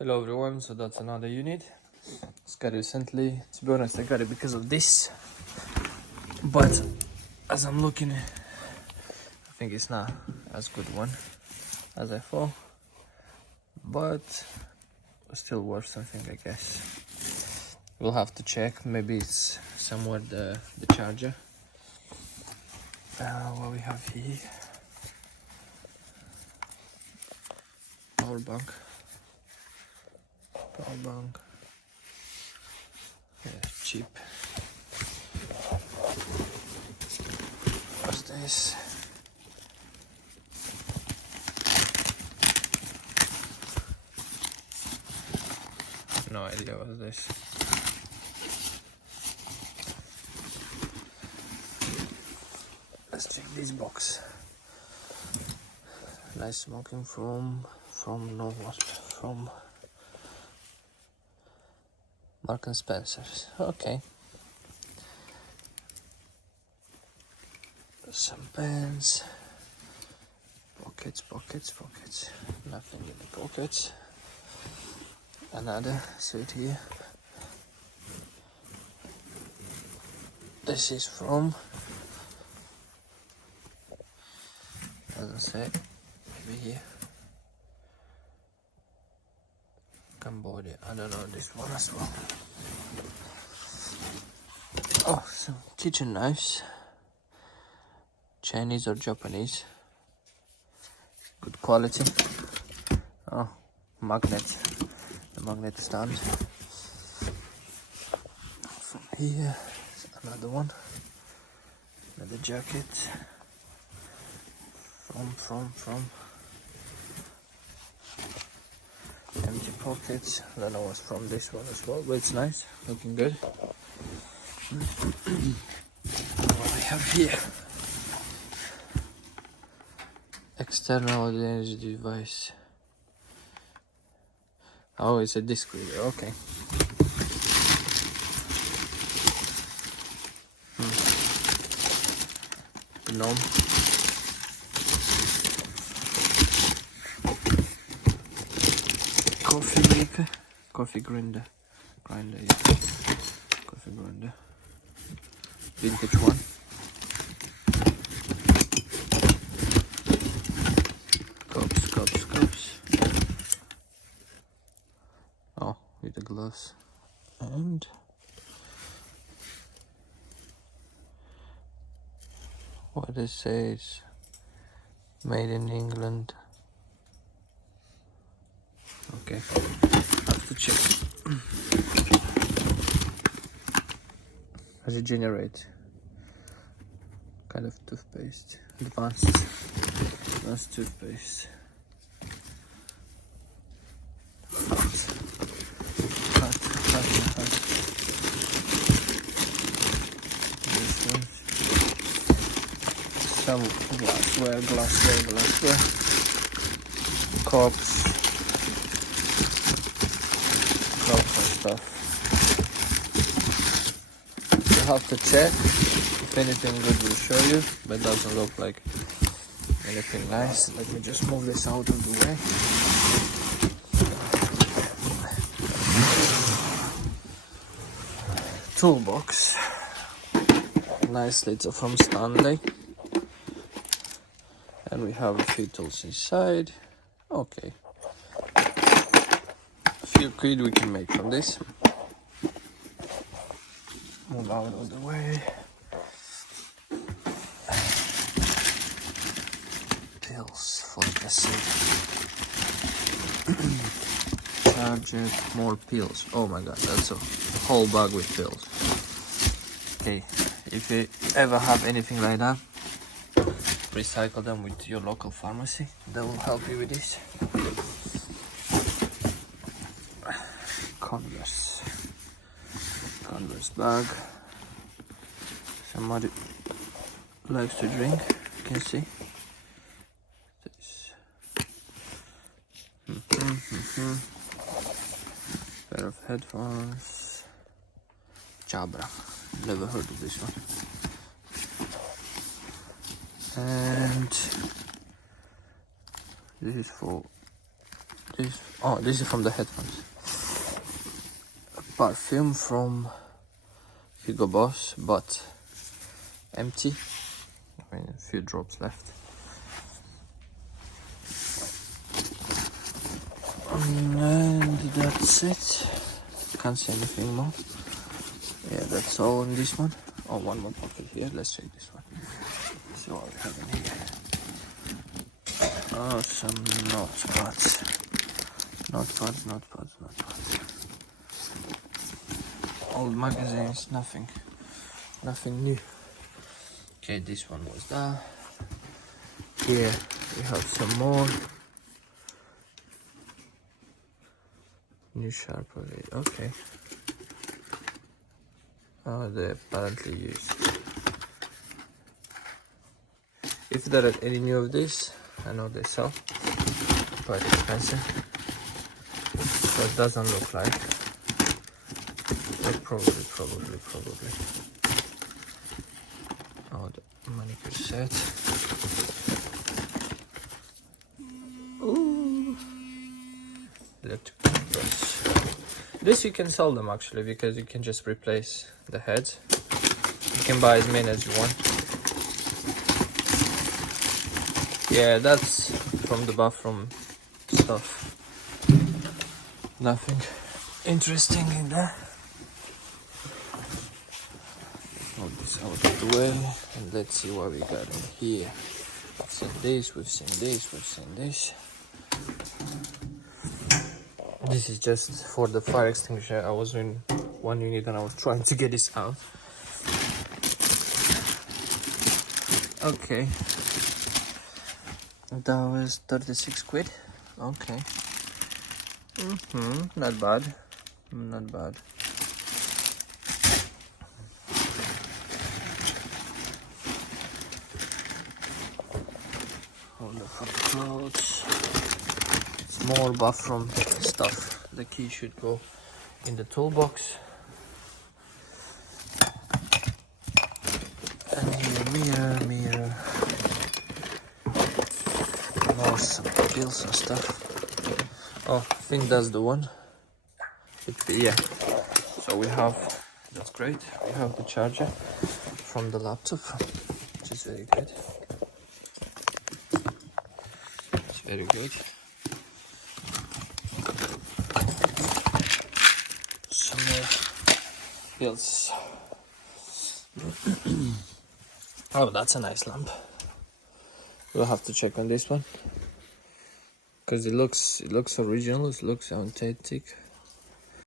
Hello everyone, so that's another unit. It's got recently, to be honest, I got it because of this, but as I'm looking, I think it's not as good one as I thought, but still worth something, I guess. We'll have to check, maybe it's somewhere the charger. What we have here, power bank. Yeah, cheap. What's this? No idea what's this. Let's check this box. Nice smoking from Mark and Spencer's. Okay. Some pens. Pockets. Nothing in the pockets. Another suit here. This is from, doesn't say, maybe here. Cambodia. I don't know this one as well. Oh, some kitchen knives. Chinese or Japanese. Good quality. Oh, magnet. The magnet stand. From here, another one. Another jacket. From. Empty pockets. I don't know what's from this one as well, but it's nice. Looking good. What we have here. External energy device. Oh, it's a disc reader. Okay. Gnome. Coffee maker. Coffee grinder. Yeah. Coffee grinder. Vintage one. Cups. Oh, with the gloves. And what it says, made in England. Okay, have to check. Does it generate? Kind of toothpaste. Advanced toothpaste. Hot. This one. Some glassware. Cups and stuff. You'll have to check. If anything good, we'll show you, but it doesn't look like anything nice. Let me just move this out of the way. Toolbox. Nice little from Stanley. And we have a few tools inside. Okay. A few quid we can make from this. Move out of the way. Pills for the city. Charger, more pills. Oh my god, that's a whole bag with pills. Okay, if you ever have anything like that, recycle them with your local pharmacy. They will help you with this. Converse bag. Somebody likes to drink, you can see this. Pair of headphones. Jabra, never heard of this one. And this is for This is from the headphones. A perfume from Hugo Boss, but empty. I mean, a few drops left. And that's it. Can't say anything more. Yeah, that's all in this one. Oh, one more pocket here. Let's check this one. See what we have in here. Oh, some notepads. Notepads. Old magazines, nothing new. Okay, this one was that. Here we have some more. New Sharper, okay. Oh, they're apparently used. If there are any new of this, I know they sell. Quite expensive. So it doesn't look like. But probably. Oh, the manicure set. Ooh. Electric brush. This you can sell them actually, because you can just replace the heads. You can buy as many as you want. Yeah, that's from the bathroom stuff. Nothing interesting in there. Move this out of the way and let's see what we got in here. We've seen this. This is just for the fire extinguisher. I was in one unit and I was trying to get this out. Okay. That was 36 quid. Okay. Not bad. Holder for clothes. More bathroom stuff. The key should go in the toolbox. And here, mirror. More some pills and stuff. Oh, I think that's the one. Yeah. So we have, that's great. We have the charger from the laptop, which is very good. It's very good. Some more pills. Oh, that's a nice lamp. We'll have to check on this one because it looks original. It looks authentic.